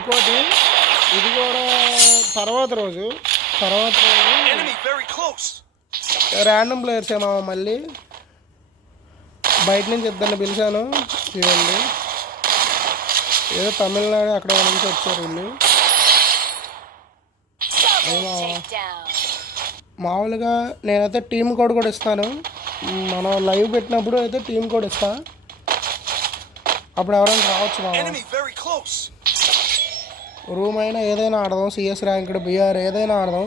ఇంకోటి ఇది కూడా తర్వాత రోజు ర్యాండమ్ ప్లేయర్స్ ఏమో మళ్ళీ బయట నుంచి ఇద్దరిని పిలిచాను. ఇవ్వండి, ఏదో తమిళనాడు అక్కడ నుంచి వచ్చారు వీళ్ళు. మామూలుగా నేనైతే టీమ్ కోడ్ కూడా ఇస్తాను. మనం లైవ్ పెట్టినప్పుడు అయితే టీమ్ కోడ్ ఇస్తా, అప్పుడు ఎవరైనా రావచ్చు. రూమ్ అయినా ఏదైనా ఆడదాం, సిఎస్ ర్యాంక్డ్ బిఆర్ ఏదైనా ఆడదాం,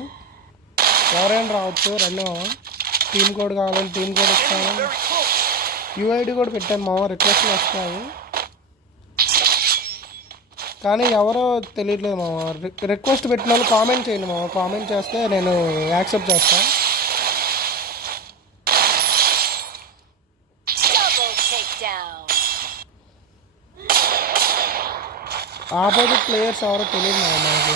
ఎవరైనా రావచ్చు. రెండు టీమ్ కోడ్ కావాలని టీమ్ కోడ్ ఇస్తాను. యూఐడి కూడా పెట్టాను మామ, రిక్వెస్ట్లు వస్తాయి కానీ ఎవరో తెలియట్లేదు మామ. రిక్వెస్ట్ పెట్టిన వాళ్ళు కామెంట్ చేయండి మామ, కామెంట్ చేస్తే నేను యాక్సెప్ట్ చేస్తాను. ఆపోజిట్ ప్లేయర్స్ ఎవరో తెలియదు మామ మనకి,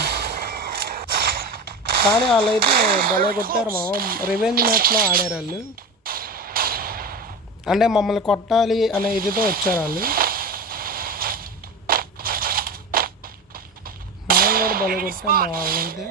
కానీ వాళ్ళైతే భలే కొట్టారు మామ. రివెంజ్ మ్యాచ్లో ఆడారు వాళ్ళు, అంటే మమ్మల్ని కొట్టాలి అనే ఇదితో వచ్చారు వాళ్ళు. మనం కూడా భలే కొట్టాం మా వాళ్ళైతే.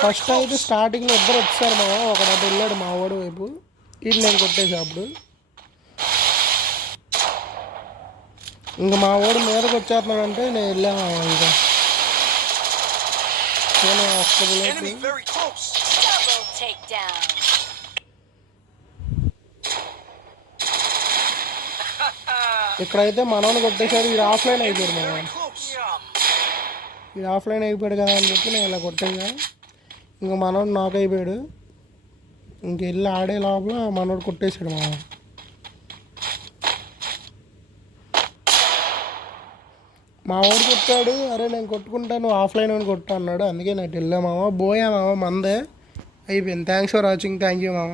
ఫస్ట్ అయితే స్టార్టింగ్లో ఇద్దరు వచ్చారు మా, ఒకడు అటు వెళ్ళాడు మా వాడు వైపు, ఇది నేను కొట్టేసి అప్పుడు ఇంకా మా వాడు మీదకి వచ్చేస్తున్నాడంటే నేను వెళ్ళాను ఇంకా. నేను ఒక్క ఇక్కడైతే మనోని కొట్టేశాడు. ఇది ఆఫ్లైన్ అయిపోయాడు మనం, ఇది ఆఫ్లైన్ అయిపోయాడు కదా అని చెప్పి నేను ఇలా కొట్టేసా. ఇంకా మనోడు నాక్ అయిపోయాడు. ఇంకెళ్ళి ఆడే లోపల మనోడు కొట్టేశాడు మా వాడు కొట్టాడు. అరే నేను కొట్టుకుంటాను, ఆఫ్లైన్ అని కొట్టు అన్నాడు. అందుకే నాకు వెళ్ళా మామ. బోయా మామ, మందే అయిపోయింది. Thanks for watching. Thank you మామ.